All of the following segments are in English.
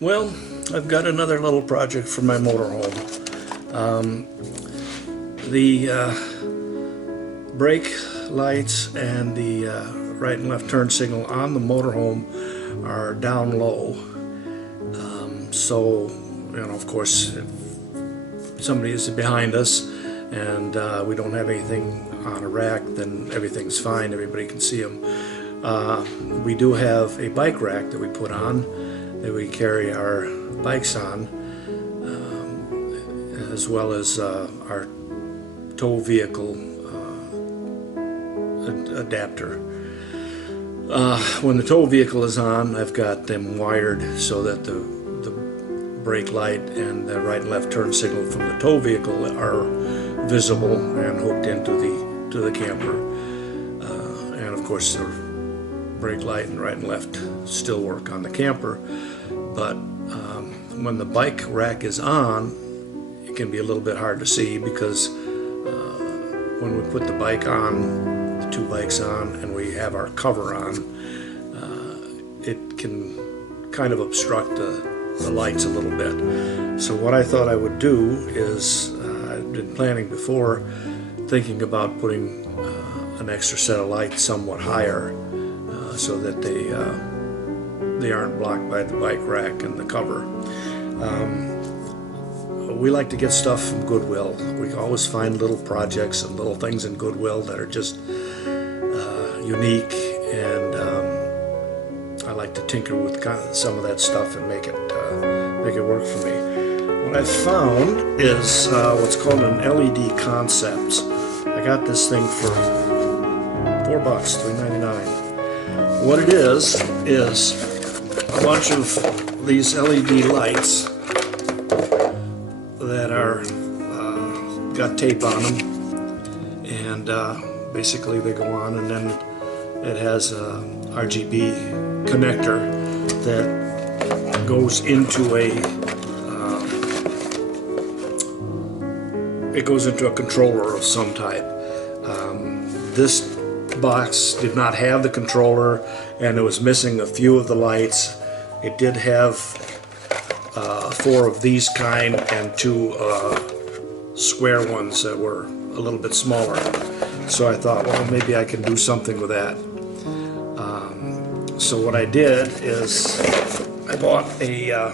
Well, I've got another little project for my motorhome. The brake lights and the right and left turn signal on the motorhome are down low. So, of course, if somebody is behind us and we don't have anything on a rack, then everything's fine. Everybody can see them. We do have a bike rack that we put on, that we carry our bikes on, as well as our tow vehicle adapter. When the tow vehicle is on, I've got them wired so that the brake light and the right and left turn signal from the tow vehicle are visible and hooked into the camper. And of course, the brake light and right and left still work on the camper. But when the bike rack is on, it can be a little bit hard to see because when we put the bike on, the two bikes on, and we have our cover on, it can kind of obstruct the lights a little bit. So what I thought I would do is, I've been planning before, thinking about putting an extra set of lights somewhat higher so that they aren't blocked by the bike rack and the cover. We like to get stuff from Goodwill. We can always find little projects and little things in Goodwill that are just unique, and I like to tinker with some of that stuff and make it work for me. What I found is what's called an LED Concepts. I got this thing for $4, $3.99. What it is a bunch of these LED lights that are got tape on them, and basically they go on, and then it has a RGB connector that goes into a controller of some type. This box did not have the controller, and it was missing a few of the lights. It did have 4 of these kind and 2 square ones that were a little bit smaller. So I thought, well, maybe I can do something with that. So what I did is I bought a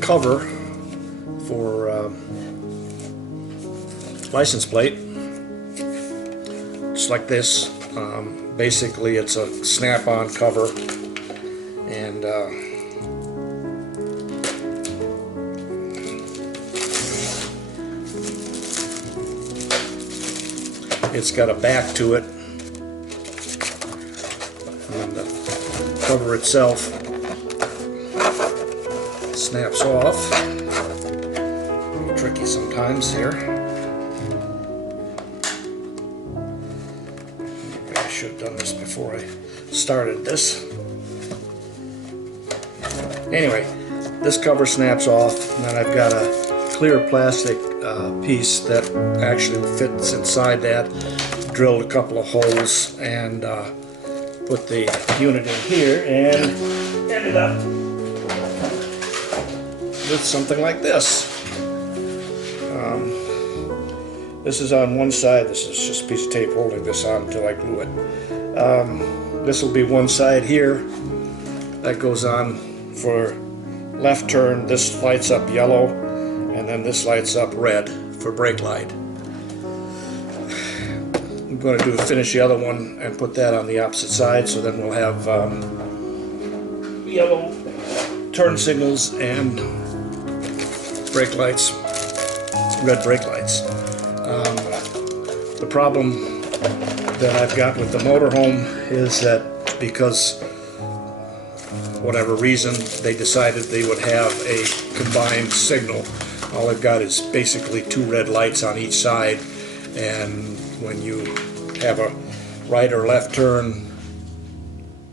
cover for license plate, just like this. Basically, it's a snap-on cover, and it's got a back to it, and the cover itself snaps off. A little tricky sometimes here. I should have done this before I started this. Anyway, this cover snaps off, and then I've got a clear plastic piece that actually fits inside that. Drilled a couple of holes and put the unit in here, and ended up with something like this. This is on one side. This is just a piece of tape holding this on until I glue it. This will be one side here. That goes on for left turn. This lights up yellow, and then this lights up red for brake light. I'm going to finish the other one and put that on the opposite side, so then we'll have yellow turn signals and brake lights, red brake lights. The problem that I've got with the motorhome is that because whatever reason they decided they would have a combined signal, all I've got is basically 2 red lights on each side, and when you have a right or left turn,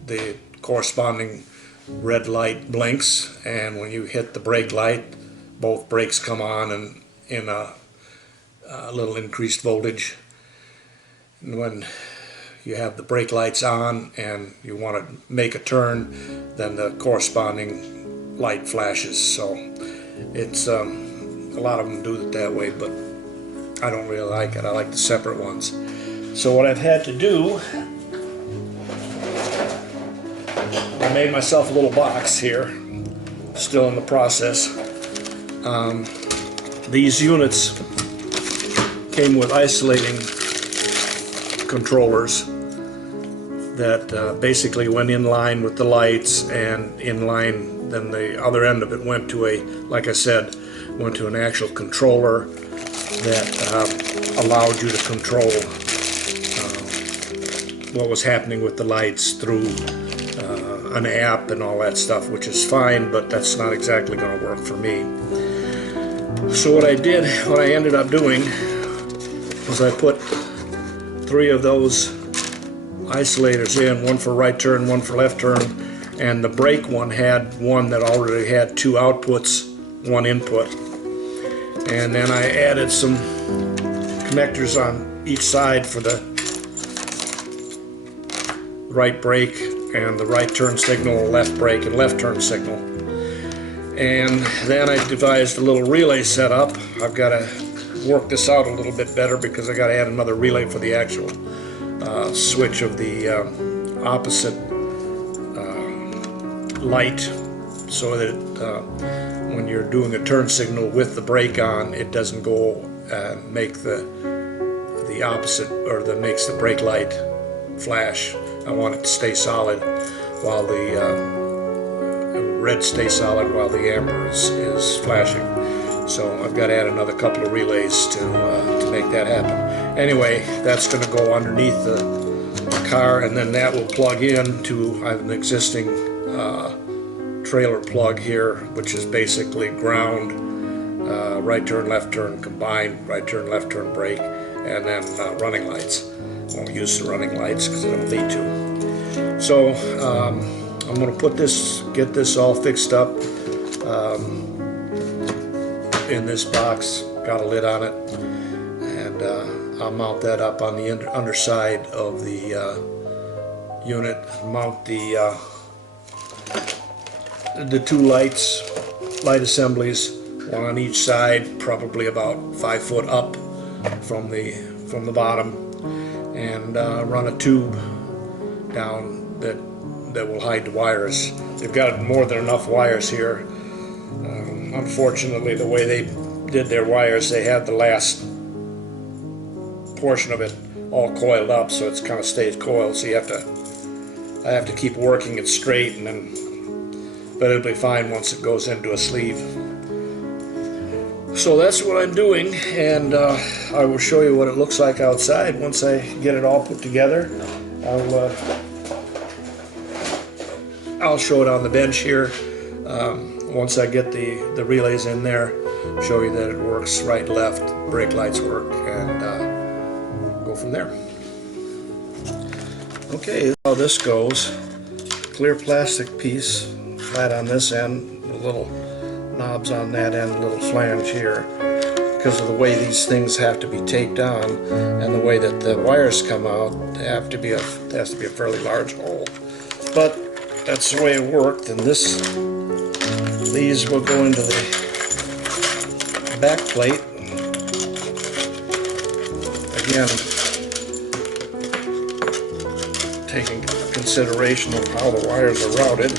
the corresponding red light blinks, and when you hit the brake light, both brakes come on and in a little increased voltage. And when you have the brake lights on and you want to make a turn, then the corresponding light flashes. So it's a lot of them do it that way, but I don't really like it. I like the separate ones. So what I've had to do, I made myself a little box here, still in the process. These units came with isolating controllers that basically went in line with the lights, and in line, then the other end of it went to a, like I said, went to an actual controller that allowed you to control what was happening with the lights through an app and all that stuff, which is fine, but that's not exactly going to work for me. So what I ended up doing was I put 3 of those isolators in, one for right turn, one for left turn, and the brake one had one that already had 2 outputs, 1 input. And then I added some connectors on each side for the right brake and the right turn signal, left brake and left turn signal. And then I devised a little relay setup. I've got to work this out a little bit better because I got to add another relay for the actual switch of the opposite light, so that when you're doing a turn signal with the brake on, it doesn't go make the opposite, or that makes the brake light flash. I want it to stay solid while the red stays solid while the amber is flashing. So I've got to add another couple of relays to make that happen. Anyway, that's going to go underneath the car, and then that will plug in to, I have an existing trailer plug here, which is basically ground, right turn, left turn combined, right turn, left turn brake, and then running lights. Won't use the running lights because I don't need to. So I'm going to get this all fixed up in this box, got a lid on it, and I'll mount that up on the underside of the unit, mount the 2 light assemblies, one on each side, probably about 5 foot up from the bottom, and run a tube down that will hide the wires. They've got more than enough wires here. Unfortunately, the way they did their wires, they had the last portion of it all coiled up, so it's kind of stays coiled. So I have to keep working it straight, but it'll be fine once it goes into a sleeve. So that's what I'm doing, and I will show you what it looks like outside once I get it all put together. I'll show it on the bench here. Once I get the relays in there, show you that it works right, left, brake lights work, and go from there. Okay, how this goes. Clear plastic piece, flat on this end, the little knobs on that end, little flange here. Because of the way these things have to be taped on and the way that the wires come out, there has to be a fairly large hole. But that's the way it worked, and these will go into the back plate. Again, taking consideration of how the wires are routed.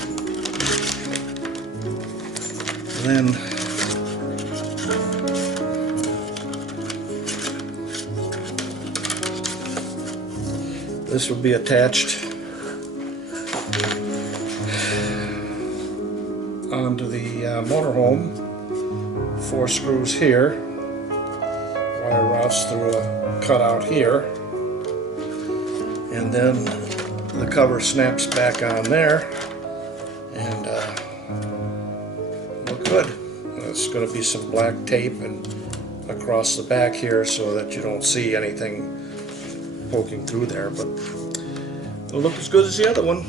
And then this will be attached onto the motorhome. 4 screws here. Wire routes through a cutout here, and then the cover snaps back on there, and look good. There's going to be some black tape and across the back here so that you don't see anything poking through there, but it'll look as good as the other one.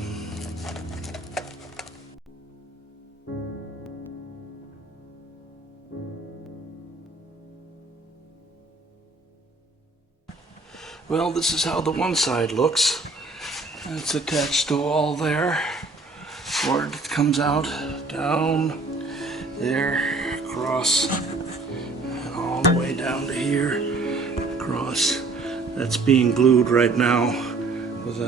Well, this is how the one side looks. It's attached to all there. Cord comes out, down there, across, and all the way down to here, across. That's being glued right now with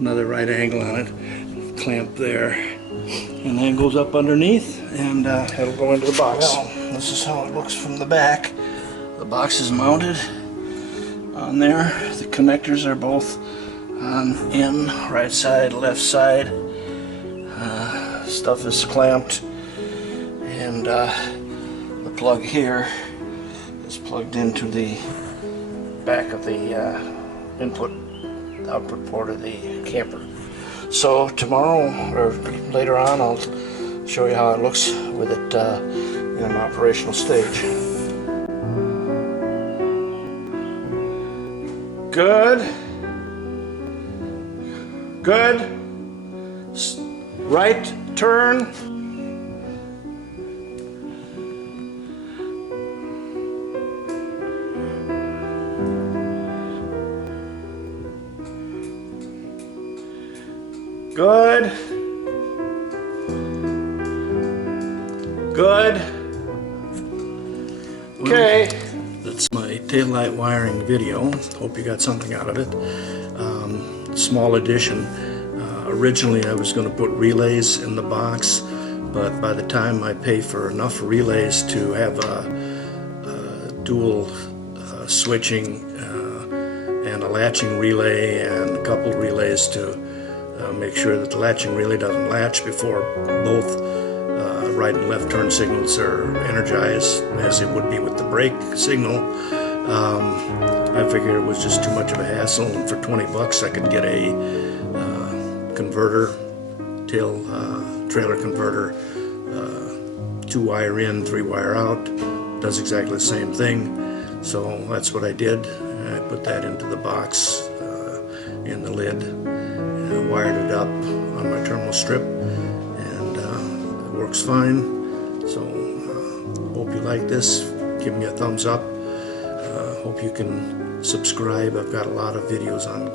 another right angle on it, clamped there, and then goes up underneath, and it'll go into the box. Well, this is how it looks from the back. The box is mounted on there. The connectors are both on in, right side, left side. Stuff is clamped, and the plug here is plugged into the back of the output port of the camper. So tomorrow or later on, I'll show you how it looks with it in an operational stage. Good. Good. Right turn. Good. Good. Okay. That's my taillight wiring video. Hope you got something out of it. Small addition. Originally I was going to put relays in the box, but by the time I pay for enough relays to have a dual switching and a latching relay and a couple relays to make sure that the latching relay doesn't latch before both right and left turn signals are energized, as it would be with the brake signal. I figured it was just too much of a hassle, and for 20 bucks I could get a converter, trailer converter, 2-wire in, 3-wire out. Does exactly the same thing. So that's what I did. I put that into the box in the lid, and wired it up on my terminal strip, and it works fine. So hope you like this. Give me a thumbs up. Hope you can subscribe. I've got a lot of videos on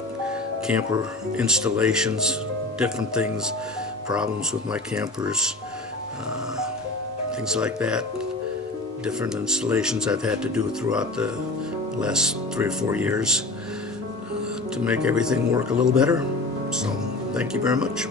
camper installations, different things, problems with my campers, things like that. Different installations I've had to do throughout the last 3 or 4 years to make everything work a little better. So thank you very much.